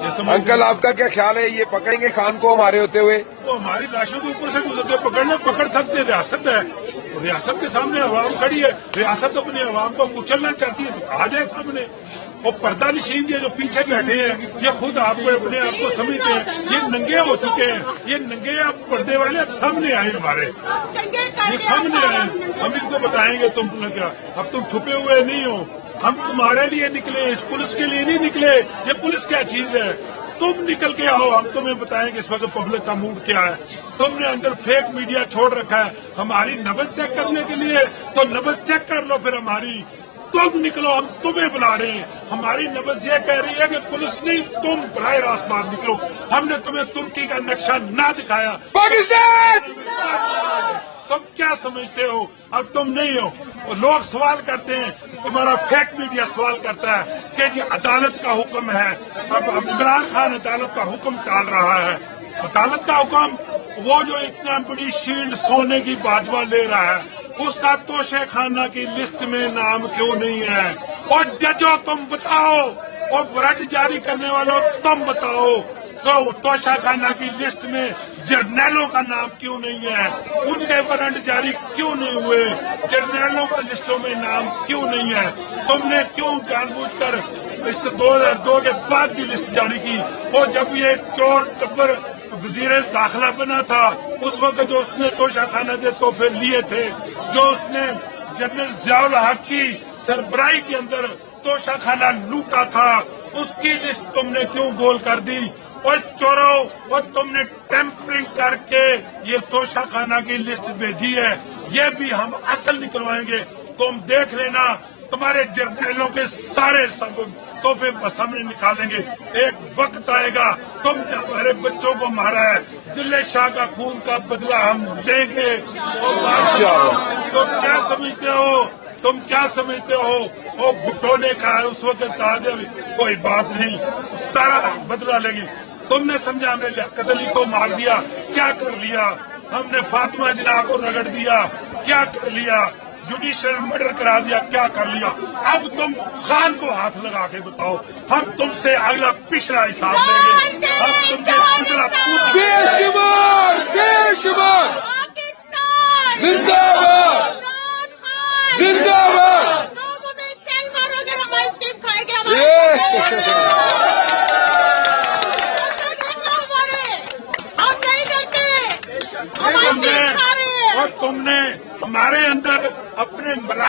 Uncle आपका क्या ख्याल है, ये पकड़ेंगे खान को हमारे होते हुए? वो हमारी लाशों के ऊपर से गुजरते पकड़ना पकड़ सकते, रियासत है, रियासत के सामने अवाम खड़ी है, रियासत अपने अवाम को कुचलना चाहती है तो आ जाए सामने। और पर्दा नशीन ये जो पीछे बैठे हैं ये खुद आपको अपने आप को समझते हैं, ये नंगे हो चुके हैं, ये नंगे आप पर्दे वाले अब सामने आए हमारे, ये सामने आए, हम इनको बताएंगे तुम क्या, अब तुम छुपे हुए नहीं हो, हम तुम्हारे लिए निकले, इस पुलिस के लिए नहीं निकले, ये पुलिस क्या चीज है, तुम निकल के आओ, हम तुम्हें बताएंगे इस वक्त पब्लिक का मूड क्या है। तुमने अंदर फेक मीडिया छोड़ रखा है हमारी नब्ज चेक करने के लिए, तो नब्ज चेक कर लो फिर हमारी, तुम निकलो, हम तुम्हें बुला रहे हैं। हमारी नब्ज ये कह रही है कि पुलिस नहीं, तुम बराह रास्त बाहर निकलो, हमने तुम्हें तुर्की का नक्शा ना दिखाया, पाकिस्तान तुम क्या समझते हो, अब तुम नहीं हो। और लोग सवाल करते हैं, तुम्हारा फेक मीडिया सवाल करता है कि जी अदालत का हुक्म है, अब इमरान खान अदालत का हुक्म टाल रहा है, अदालत का हुक्म, वो जो इतना बड़ी शील्ड सोने की बाजवा ले रहा है उसका तोशे खाना की लिस्ट में नाम क्यों नहीं है? और जजो तुम बताओ, और वारंट जारी करने वालों तुम बताओ, तो तोशा खाना की लिस्ट में जर्नैलों का नाम क्यों नहीं है? उनके वारंट जारी क्यों नहीं हुए? जर्नैलों की लिस्टों में नाम क्यों नहीं है? तुमने क्यों जानबूझकर इस 2002 के बाद की लिस्ट जारी की? और जब ये चोर टब्बर वजीर दाखिला बना था उस वक्त जो उसने तोशा खाना के तोहफे लिए थे, जो उसने जनरल जियाउल हक की सरबराही के अंदर तोशा खाना लूटा था, उसकी लिस्ट तुमने क्यों गोल कर दी? और चोरों, और तुमने टेम्परिंग करके ये तोशा खाना की लिस्ट भेजी है, ये भी हम असल निकलवाएंगे, तुम देख लेना, तुम्हारे जर्नैलों के सारे सब तोहफे सामने निकालेंगे। एक वक्त आएगा, तुमने हमारे बच्चों को मारा है, जिले शाह का खून का बदला हम लेंगे। तो क्या समझते हो, तुम क्या समझते हो? वो भुट्टो ने कहा उस वक्त कहा कोई बात नहीं, सारा बदला लेंगे। तुमने समझा हमने लियाकत अली को मार दिया, क्या कर लिया? हमने फातिमा जिन्ना को रगड़ दिया, क्या कर लिया? जुडिशियल मर्डर करा दिया, क्या कर लिया? अब तुम खान को हाथ लगा के बताओ, हम तुमसे अगला पिछला हिसाब लेंगे, हम तुमसे पिछला बेशुमार बेशुमार जिंदाबाद जिंदाबाद।